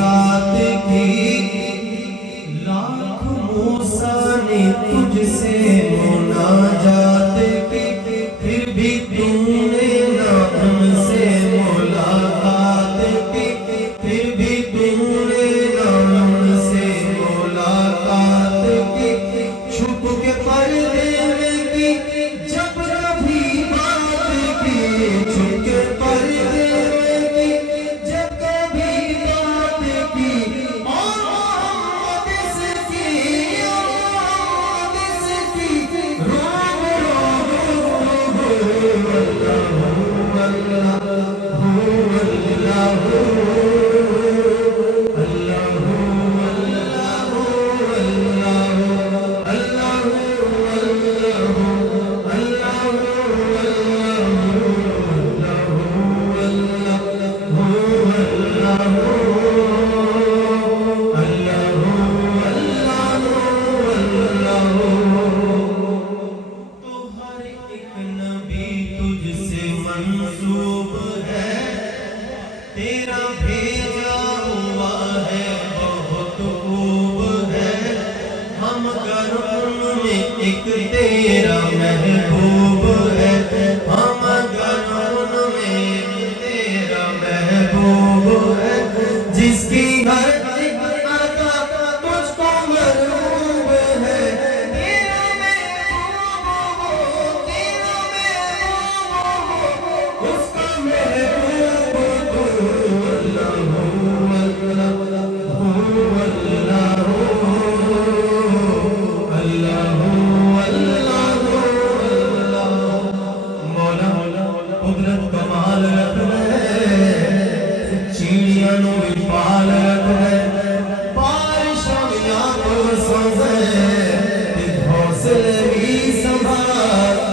ذات کی لاکھ موسیٰ نے تجھ سے مناجات کی، پھر بھی تم نے نہ ان سے ملاقات کی، پھر بھی تم نے نہ ان سے ملاقات کی، چھپ کے پردے میں کی جب کبھی بات کی، چھپ کے پردے میں کی جب کبھی بات کی، اور محمد سے کی، اور محمد سے کی، روم تو ہر ایک نبی تجھ سے منسوب ہے، تیرا بھیجا ہوا ہے بہت خوب ہے، ہم گر ان میں ایک تیرا محبوب ہے، ہم گر ان میں ایک تیرا محبوب ہے، جس کی ہر ایک عطا تجھ کو مرغوب ہے، تیرا محبوب ہو، تیرا محبوب ہو، اس کا محبوب تو اللہ ہو، اللہ ہو، اللہ ہو، اللہ ہو، اللہ ہو، اللہ ہو۔ مولا قدرت کمال رکھ ہے، چیڑیاں نو بھی پال رکھ ہے، بارشاں بھی آپ سوزے، حوصلے بھی سنبھال